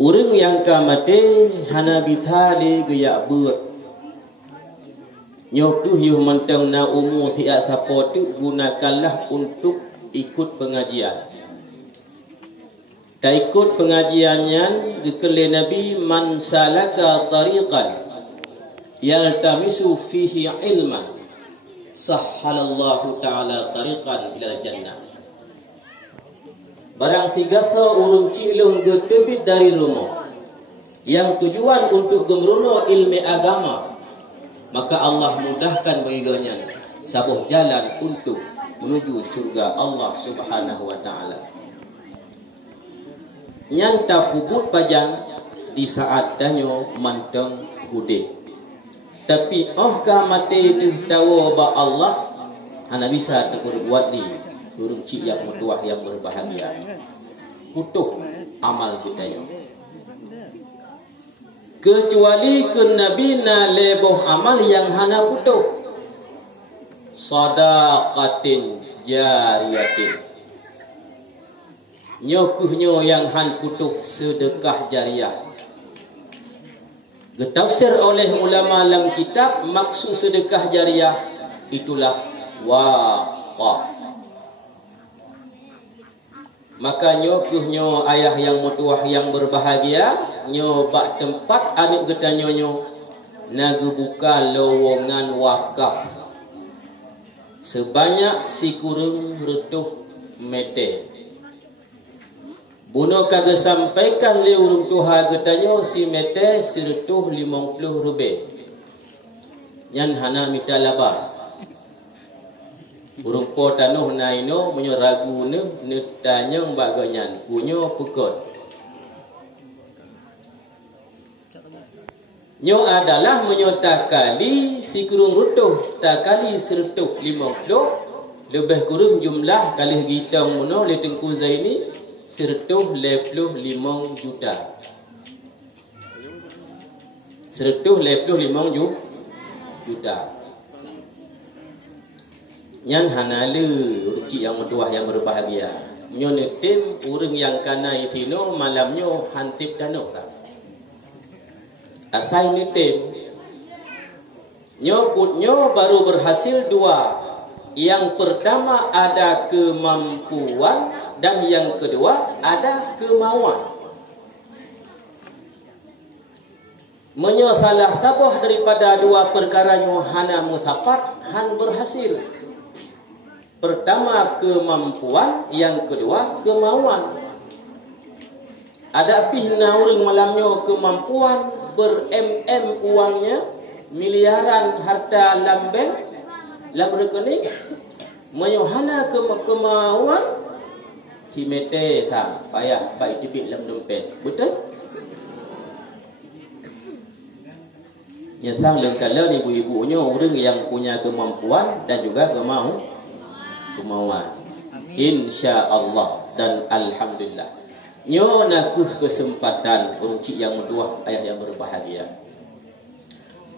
Urang yang kamate hana bisale geyak beut. Nyokuh yuh mentang na umur siat sapo tu gunakanlah untuk ikut pengajian. Tak ikut pengajiannya dikele Nabi man salaka tariqan yaltamisu fihi ilman sahhalallahu ta'ala tariqan ila jannah. Barang sigasa urung cilung getebit dari rumah yang tujuan untuk gemerono ilmu agama, maka Allah mudahkan baginya sabuh jalan untuk menuju surga Allah Subhanahu wa taala. Nyanta pubut pajan di saat danyo manteng hude. Tapi ka mate itu tahu ba Allah ana bisa terbuat di urung cik yang mutuah yang berbahagia. Butuh amal kita yo. Kecuali ke Nabi na leboh amal yang hana butuh. Sadaqatin jariyatin. Nyokuhnyo yang han butuh sedekah jariah. Getafsir oleh ulama dalam kitab maksud sedekah jariah itulah waqaf. Maka nyokuhnyo ayah yang mutuah yang berbahagia nyobak tempat adik getanyo nyo nagu buka lowongan wakaf sebanyak si kurung retuh mete. Buno kagak sampaikan le urung tuha getanyo si mete si retuh 50 rubeh. Nyan hana mita laba. Urung po tanuh naino menyo ragu ne netanya baganyan punyo pukot. Nyo adalah menyotakali si kurung rutuh takali serutuh 50 lebih kurang jumlah kali gitang muno le Tengku Zaini serutuh 55 juta. Serutuh 55 juta. Nyan hanale uci yang mutuah yang berbahagia. Nyo netim urang yang kana isino malamnyo hantip danok tak. Asal netim nyo putnyo baru berhasil dua. Yang pertama ada kemampuan dan yang kedua ada kemauan. Menyo salah sabah daripada dua perkara nyo hana musafat han berhasil. Pertama kemampuan, yang kedua kemauan. Ada pihna urang malamnyo kemampuan ber-MM uangnya, miliaran harta lambeng, lam rekening, menyohana kemauan, si mete sang payah baik tibik lam dompet. Betul? Yang sang lengkala ni ibu-ibunya orang yang punya kemampuan dan juga kemauan. Insya Allah dan alhamdulillah. Nyo nakuh kesempatan uncik yang dua ayah yang berbahagia.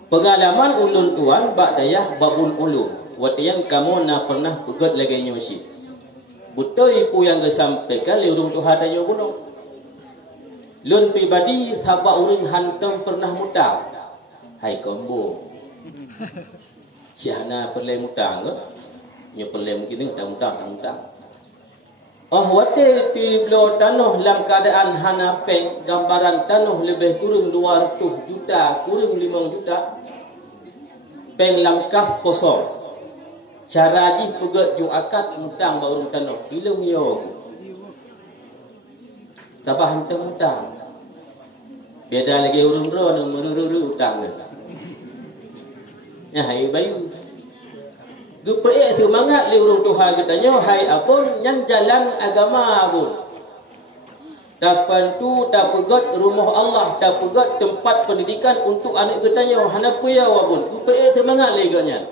Pengalaman ulun tuan bak dayah babul ulum. Watian kamu na pernah pegat lagi nyosi. Betul ibu yang kesampaikan liurung tuhan dayo gunung. Lun pribadi sahabat urang hantam pernah mutang. Hai kombo. Siapa perlu mutang ke? Nya perlu mungkin ni tak mutang. Oh wate ti blo tanah dalam keadaan hana peng gambaran tanah lebih kurang 200 juta, kurang 5 juta. Peng lam kas kosong. Cara ji pegat ju akad mutang baru tanah. Bila yo. Tabah hantam mutang. Beda lagi urang ro nu meruru utang. Ya hai bayu. Gupek semangat li urung Tuhan katanya hai apun nyan jalan agama pun. Tapan tu tak pegat rumah Allah, tak pegat tempat pendidikan untuk anak katanya hana puya wapun. Gupek semangat li katanya.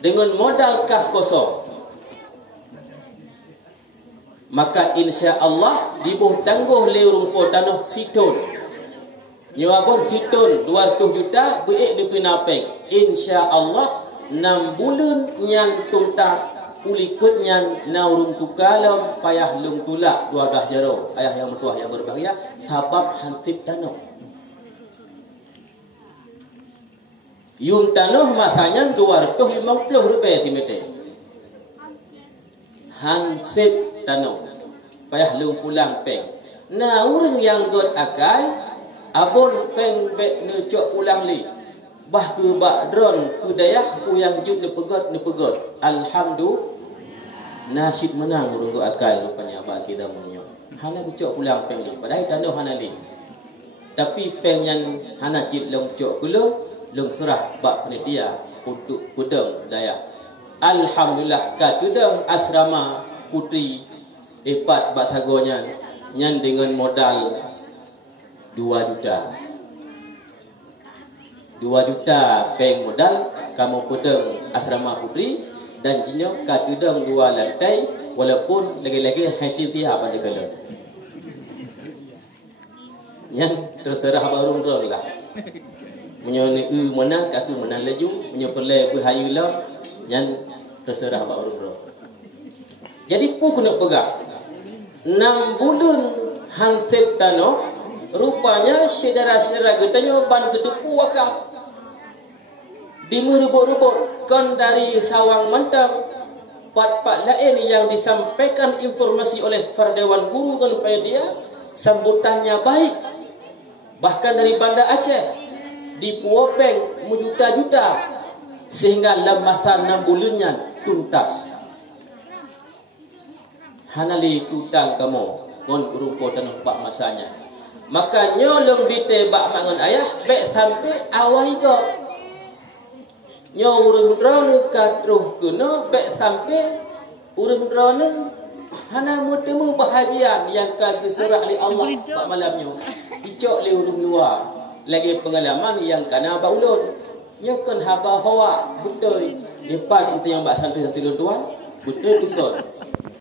Dengan modal kas kosong. Maka insya Allah dibuh tangguh li urung po tanah situn. Nyawa pun situn 200 juta buik di pinapeng. Insya Allah 6 bulan yang tuntas ulikutnya naurung tukalam payah lung tulak 12 jaro ayah yang bertuah yang berbahagia sabab hantip tanah. Yung tanah masanya 250 rupiah timete. Hansip tanah payah lung pulang peng. Nah orang yang god akai abon peng bek necok pulang li. Bah ke bak drone ke dayah pu yang jut ne pegot. Alhamdulillah nasib menang orang god akai rupanya bak kita munyo. Hana necok pulang peng li. Padahal tanah hana li. Tapi peng yang hana jit long cok kulo long serah bak penitia untuk kudang dayah. Alhamdulillah katudang asrama putri epat bak sagonya nyan dengan modal 2 juta. 2 juta peng modal kamu kudang asrama putri dan jinyo katudang 2 lantai walaupun lagi-lagi hati tiap pada kala. Yang terserah barung-barung lah. Menyo ni menang kaki menang laju, menyo pelai berhayu lah yang terserah barung-barung. Jadi pu kena pegang 6 bulan hansip tanah rupanya saudara-saudara katanya ban ketupu wakaf dimerubuk-rubuk kan dari sawang mantap pat-pat lain yang disampaikan informasi oleh Fardewan Guru kan pada dia sambutannya baik bahkan dari Banda Aceh di Puopeng menjuta-juta sehingga dalam masa 6 bulannya tuntas. Hanali tutang kamu ngon rupo tanah bak masanya. Maka nyolong bite bak mangon ayah bek sampai awai go. Nyo urang drone katruh kuno bek sampai urang drone hana mutemu bahagian yang kaki serah li Allah bak malamnya. Icok li urang luar. Lagi pengalaman yang kana baulun. Nyo kan haba hawa betul. Depan untuk yang bak santai-santai tuan betul betul.